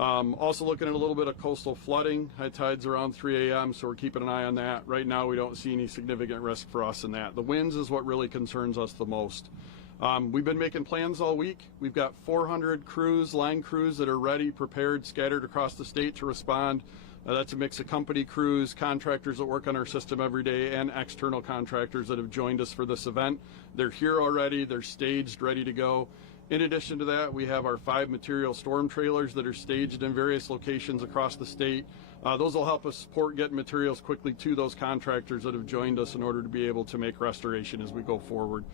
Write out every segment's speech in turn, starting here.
Also looking at a little bit of coastal flooding. High tide's around 3 a.m., so we're keeping an eye on that. Right now, we don't see any significant risk for us in that. The winds is what really concerns us the most. We've been making plans all week. We've got 400 crews, line crews that are ready, prepared, scattered across the state to respond. That's a mix of company crews, contractors that work on our system every day, and external contractors that have joined us for this event. They're here already. They're staged, ready to go. In addition to that, we have our 5 material storm trailers that are staged in various locations across the state. Those will help us support getting materials quickly to those contractors that have joined us in order to be able to make restoration as we go forward.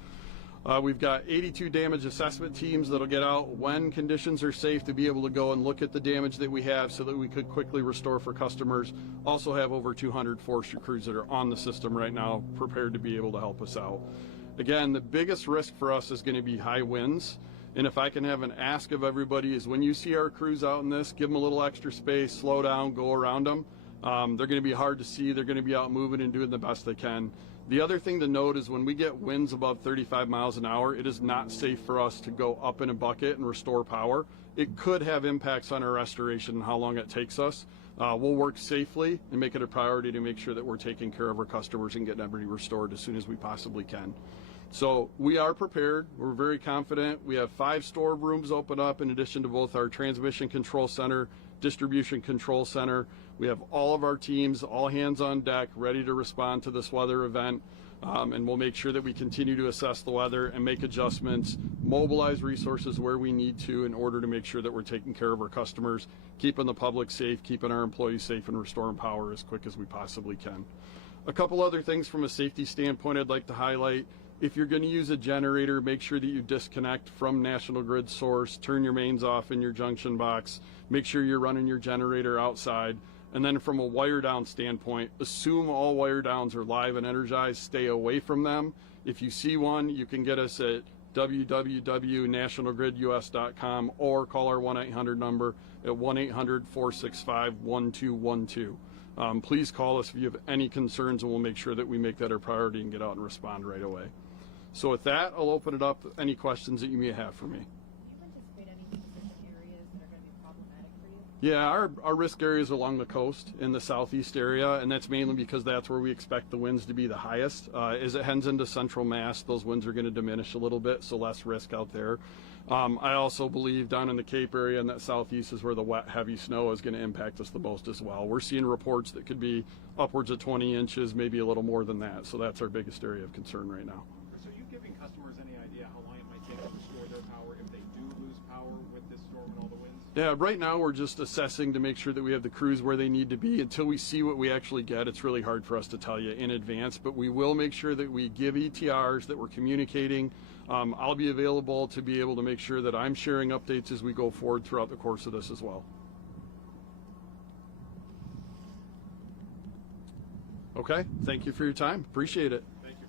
We've got 82 damage assessment teams that'll get out when conditions are safe to be able to go and look at the damage that we have so that we could quickly restore for customers. Also have over 200 forestry crews that are on the system right now prepared to be able to help us out. Again, the biggest risk for us is going to be high winds. And if I can have an ask of everybody is when you see our crews out in this, give them a little extra space, slow down, go around them. They're going to be hard to see. They're going to be out moving and doing the best they can. The other thing to note is when we get winds above 35 miles an hour, it is not safe for us to go up in a bucket and restore power. It could have impacts on our restoration and how long it takes us. We'll work safely and make it a priority to make sure that we're taking care of our customers and getting everybody restored as soon as we possibly can. So we are prepared. We're very confident. We have 5 storerooms open up in addition to both our transmission control center, distribution control center. We have all of our teams, all hands on deck, ready to respond to this weather event. And we'll make sure that we continue to assess the weather and make adjustments, mobilize resources where we need to in order to make sure that we're taking care of our customers, keeping the public safe, keeping our employees safe, and restoring power as quick as we possibly can. A couple other things from a safety standpoint I'd like to highlight. If you're going to use a generator, make sure that you disconnect from National Grid source, turn your mains off in your junction box, make sure you're running your generator outside. And then from a wire down standpoint, assume all wire downs are live and energized, stay away from them. If you see one, you can get us at www.nationalgridus.com or call our 1-800 number at 1-800-465-1212. Please call us if you have any concerns and we'll make sure that we make that our priority and get out and respond right away. So with that, I'll open it up to any questions that you may have for me. Do you anticipate any specific areas that are going to be problematic for you? Yeah, our risk areas along the coast in the southeast area, and that's mainly because that's where we expect the winds to be the highest. As it heads into central Mass, those winds are going to diminish a little bit, so less risk out there. I also believe down in the Cape area and that southeast is where the wet, heavy snow is going to impact us the most as well. We're seeing reports that could be upwards of 20 inches, maybe a little more than that, so that's our biggest area of concern right now. So are you giving customers any idea how long it might take to restore their power if they do lose power with this storm and all the winds? Yeah, right now we're just assessing to make sure that we have the crews where they need to be. Until we see what we actually get, it's really hard for us to tell you in advance, but we will make sure that we give ETRs, that we're communicating. I'll be available to be able to make sure that I'm sharing updates as we go forward throughout the course of this as well. Okay, thank you for your time. Appreciate it. Thank you.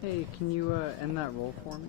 Hey, can you end that roll for me?